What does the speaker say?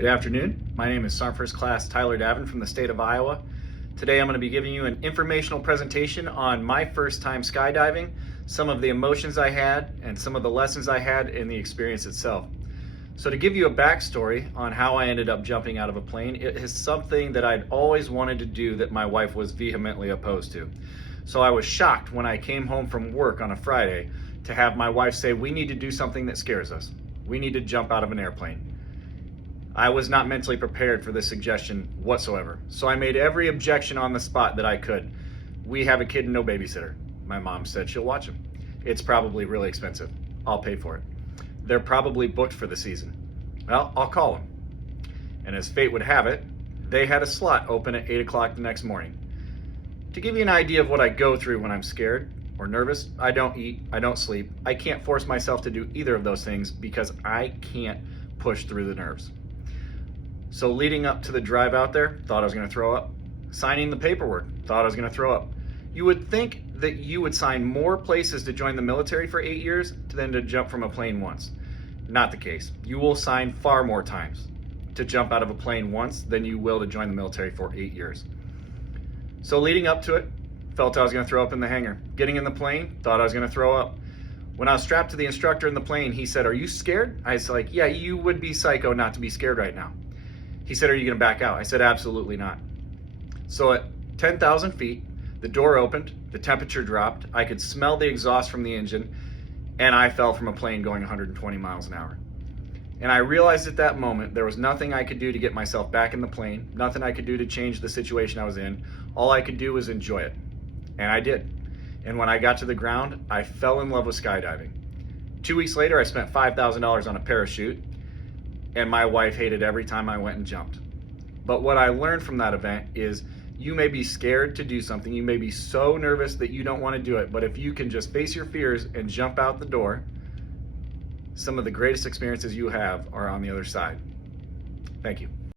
Good afternoon. My name is Sergeant First Class Tyler Davin from the state of Iowa. Today I'm going to be giving you an informational presentation on my first time skydiving, some of the emotions I had, and some of the lessons I had in the experience itself. So to give you a backstory on how I ended up jumping out of a plane, it is something that I'd always wanted to do that my wife was vehemently opposed to. So I was shocked when I came home from work on a Friday to have my wife say, "We need to do something that scares us. We need to jump out of an airplane." I was not mentally prepared for this suggestion whatsoever. So I made every objection on the spot that I could. We have a kid and no babysitter. My mom said she'll watch him. It's probably really expensive. I'll pay for it. They're probably booked for the season. Well, I'll call them. And as fate would have it, they had a slot open at 8 o'clock the next morning. To give you an idea of what I go through when I'm scared or nervous, I don't eat, I don't sleep. I can't force myself to do either of those things because I can't push through the nerves. So leading up to the drive out there, thought I was going to throw up. Signing the paperwork, thought I was going to throw up. You would think that you would sign more places to join the military for 8 years than to jump from a plane once. Not the case. You will sign far more times to jump out of a plane once than you will to join the military for 8 years. So leading up to it, felt I was going to throw up in the hangar. Getting in the plane, thought I was going to throw up. When I was strapped to the instructor in the plane, he said, "Are you scared?" I was like, "Yeah, you would be psycho not to be scared right now." He said, "Are you going to back out?" I said, "Absolutely not." So at 10,000 feet, the door opened, the temperature dropped, I could smell the exhaust from the engine, and I fell from a plane going 120 miles an hour. And I realized at that moment there was nothing I could do to get myself back in the plane, nothing I could do to change the situation I was in. All I could do was enjoy it. And I did. And when I got to the ground, I fell in love with skydiving. 2 weeks later, I spent $5,000 on a parachute, and my wife hated every time I went and jumped. But what I learned from that event is you may be scared to do something. You may be so nervous that you don't want to do it. But if you can just face your fears and jump out the door, some of the greatest experiences you have are on the other side. Thank you.